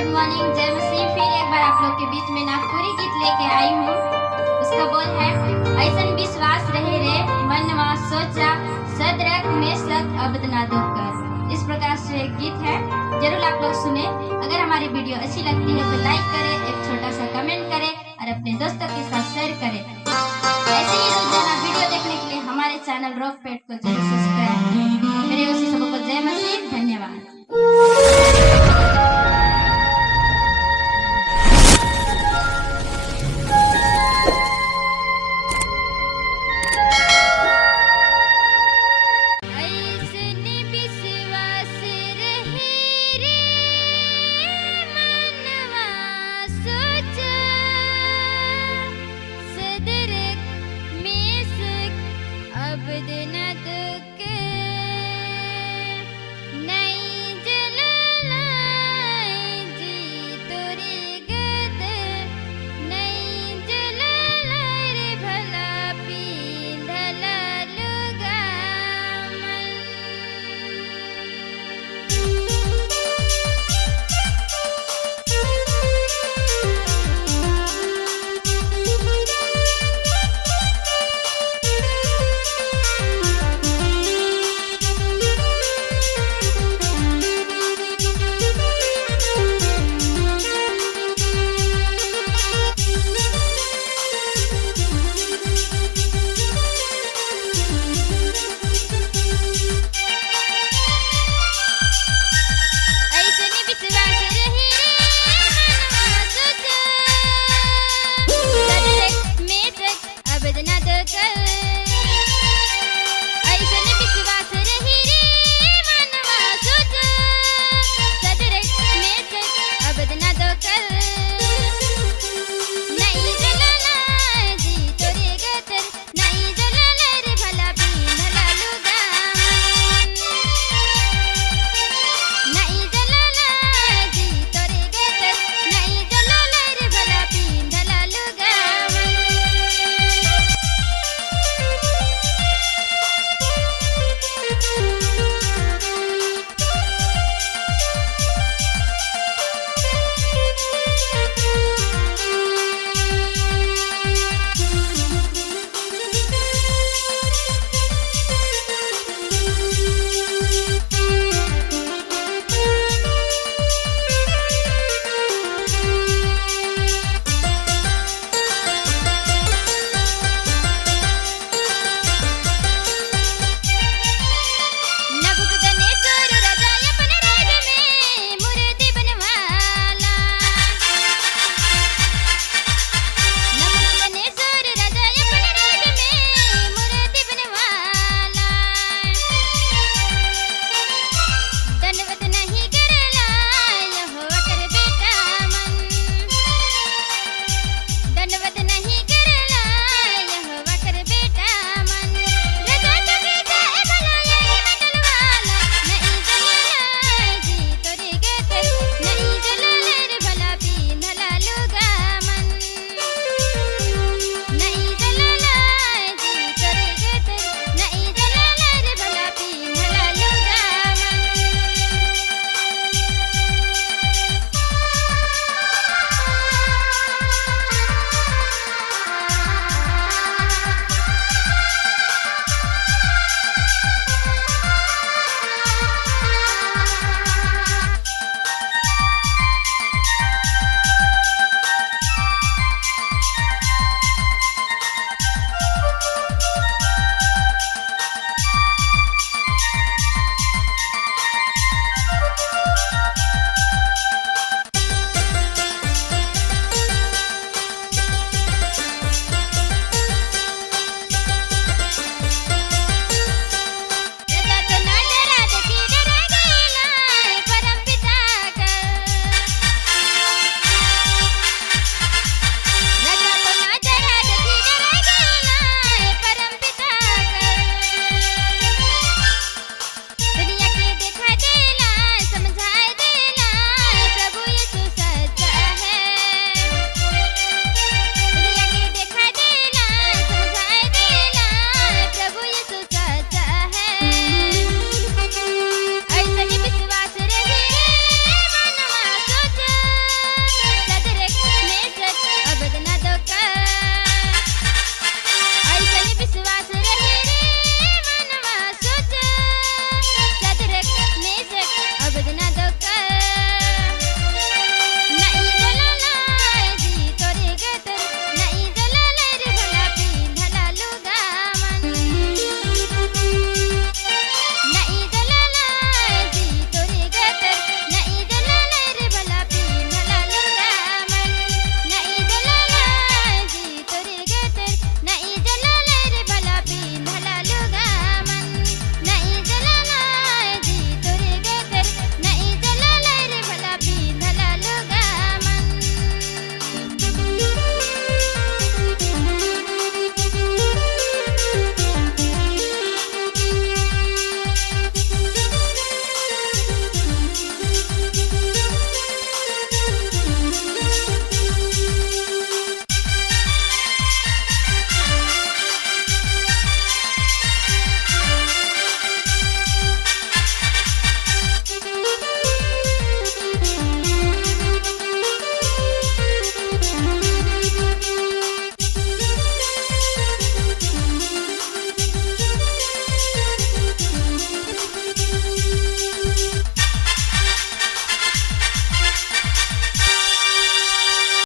Good morning, जय मसीह। फिर एक बार आप लोग के बीच में नागपुरी गीत लेके आई हूँ। उसका बोल है, ऐसन विश्वास रहे रे मनवा सोचा, सदरक मेशक अबदनागो कर। इस प्रकार से गीत है, जरूर आप लोग सुने। अगर हमारी वीडियो अच्छी लगती है तो लाइक करें, एक छोटा सा कमेंट करें और अपने दोस्तों के साथ शेयर करें। ऐसे ही रोजाना वीडियो देखने के लिए हमारे चैनल रॉक पैड को जरूर सब्सक्राइब करें। मेरे उसी सबको जय मसीह, धन्यवाद।